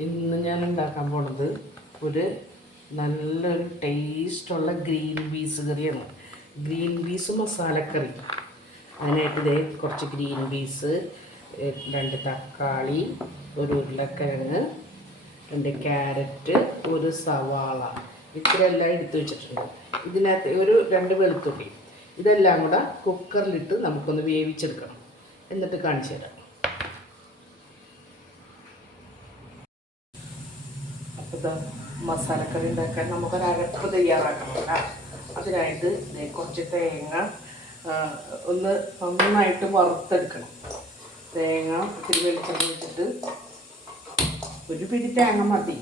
ഇന്ന് ഞാൻ ഉണ്ടാക്കാൻ പോണത് ഒരു നല്ലൊരു ടേസ്റ്റുള്ള ഗ്രീൻ പീസ് കറിയാണ്. ഗ്രീൻ പീസ് മസാലക്കറി അതിനായിട്ട് ഇതേ കുറച്ച് ഗ്രീൻ പീസ് രണ്ട് തക്കാളി ഒരു ഉരുളക്കിഴങ്ങ് രണ്ട് ക്യാരറ്റ് ഒരു സവാള. ഇത്രയെല്ലാം എടുത്തു വെച്ചിട്ടുണ്ട്. ഇതിനകത്ത് ഒരു രണ്ട് വെളുത്തുള്ളി. ഇതെല്ലാം കൂടെ കുക്കറിലിട്ട് നമുക്കൊന്ന് വേവിച്ചെടുക്കണം. എന്നിട്ട് കാണിച്ചു തരാം. ഇതാ മസാലക്കറി ഉണ്ടാക്കാൻ നമുക്കൊരു അരപ്പ് തയ്യാറാക്കണം കേട്ടോ അതിനായിട്ട് ഇതേ കുറച്ച് തേങ്ങ ഒന്ന് നന്നായിട്ട് വറുത്തെടുക്കണം. തേങ്ങ ഇത്തിരി വെളിച്ചെണ്ണ ഒഴിച്ചിട്ട് ഒരു പിടി തേങ്ങ മതി.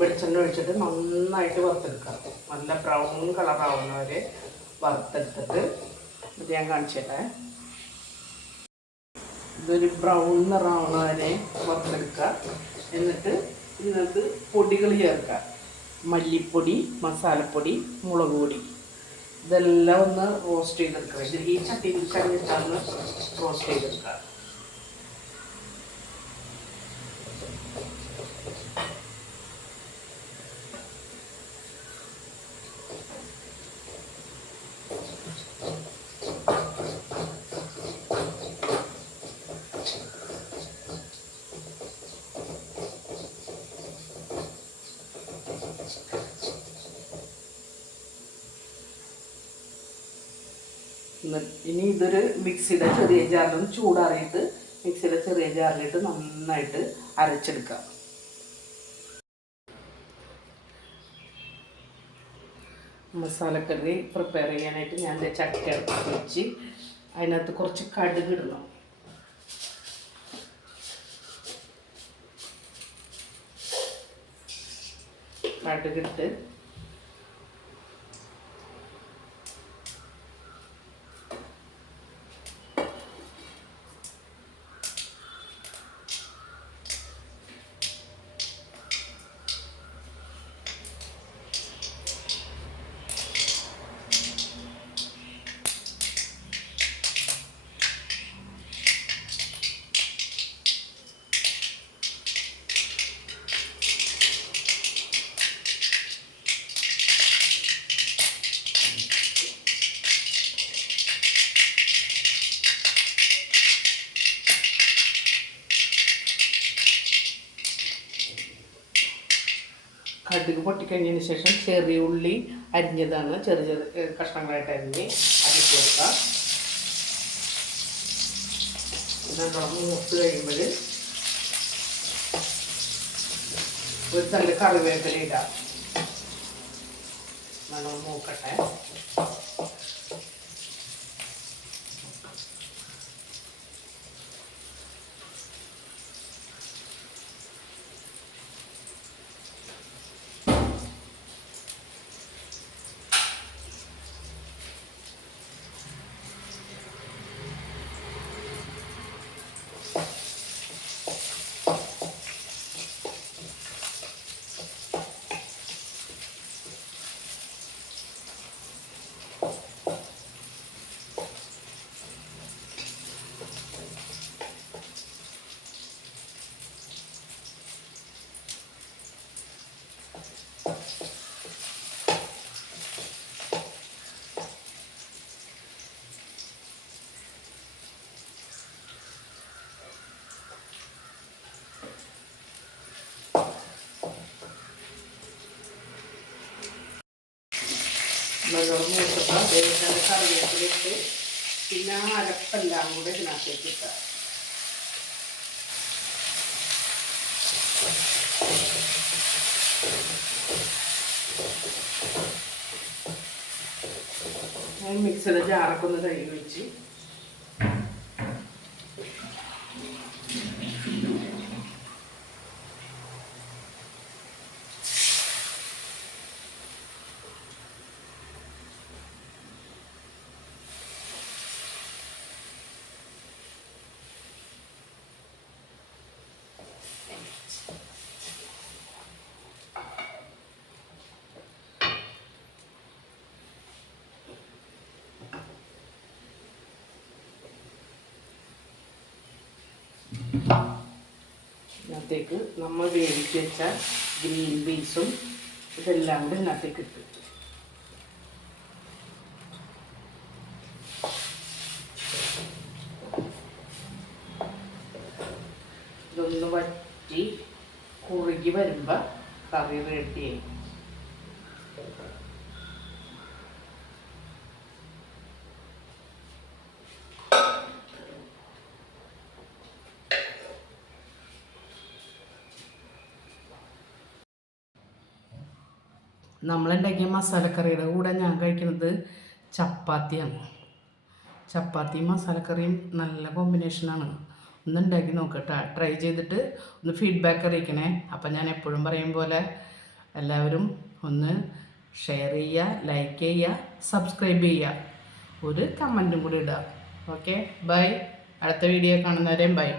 വെളിച്ചെണ്ണ ഒഴിച്ചിട്ട് നന്നായിട്ട് വറുത്തെടുക്കാം. നല്ല ബ്രൗൺ കളറാവുന്ന വരെ വറുത്തെടുത്തിട്ട് ഇത് ഞാൻ കാണിച്ചിട്ടേ തരാം ഇതൊരു ബ്രൗൺ നിറാവുന്ന വരെ വറുത്തെടുക്കുക. എന്നിട്ട് ഇതിനകത്ത് പൊടികൾ ചേർക്കാം. മല്ലിപ്പൊടി മസാലപ്പൊടി മുളക് പൊടി. ഇതെല്ലാം ഒന്ന് റോസ്റ്റ് ചെയ്തെടുക്കുക ഈ ചട്ടിയിൽ കഴിഞ്ഞിട്ടാണ് റോസ്റ്റ് ചെയ്തെടുക്കുക ഇനി ഇതൊരു മിക്സിയുടെ ചെറിയ ജാറിൽ ചൂടാറിയിട്ട് മിക്സിയുടെ ചെറിയ ജാറിലിട്ട് നന്നായിട്ട് അരച്ചെടുക്കാം. മസാലക്കറി പ്രിപ്പയർ ചെയ്യാനായിട്ട് ഞാൻ ചക്ക അടുപ്പത്ത് വെച്ച് അതിനകത്ത് കുറച്ച് കടുക് ഇടണം. കടുകിട്ട് കടുക് പൊട്ടിക്കഴിഞ്ഞതിന് ശേഷം ചെറിയ ഉള്ളി അരിഞ്ഞതാണ്. ചെറിയ ചെറിയ കഷ്ണങ്ങളായിട്ട് അരിഞ്ഞ് അതിട്ട് കൊടുക്കുക മൂത്ത് കഴിയുമ്പോൾ ഒരു നല്ല കറിവേപ്പില ഇടാം. നമ്മൾ മൂക്കട്ടെ. നല്ലോണം മൂത്തപ്പോൾ വേഗം കറിവേപ്പിലിട്ട് പിന്നെ ആ അരപ്പെല്ലാം കൂടെ ഇതിനകത്തേക്ക് ഇട്ട ഞാൻ മിക്സിയുടെ ജാറൊക്കെ ഒന്ന് കഴുകി വെച്ച്. ഇതിനകത്തേക്ക് നമ്മൾ വേവിച്ച് വെച്ച ഗ്രീൻ പീസും ഇതെല്ലാം കൂടി ഇതിനകത്തേക്ക് ഇട്ടു. ഇതൊന്ന് വറ്റി കുറുകി വരുമ്പോൾ കറി റെഡിയായി നമ്മളുണ്ടാക്കിയ മസാലക്കറിയുടെ കൂടെ ഞാൻ കഴിക്കുന്നത് ചപ്പാത്തിയാണ്. ചപ്പാത്തിയും മസാലക്കറിയും നല്ല കോമ്പിനേഷനാണ് ഒന്ന് ഉണ്ടാക്കി നോക്കട്ടെ. ട്രൈ ചെയ്തിട്ട് ഒന്ന് ഫീഡ്ബാക്ക് അറിയിക്കണേ. അപ്പം ഞാൻ എപ്പോഴും പറയും പോലെ എല്ലാവരും ഒന്ന് ഷെയർ ചെയ്യുക ലൈക്ക് ചെയ്യുക സബ്സ്ക്രൈബ് ചെയ്യുക. ഒരു കമന്റും കൂടി ഇടുക. ഓക്കെ ബൈ അടുത്ത വീഡിയോ കാണുന്നവരെയും ബൈ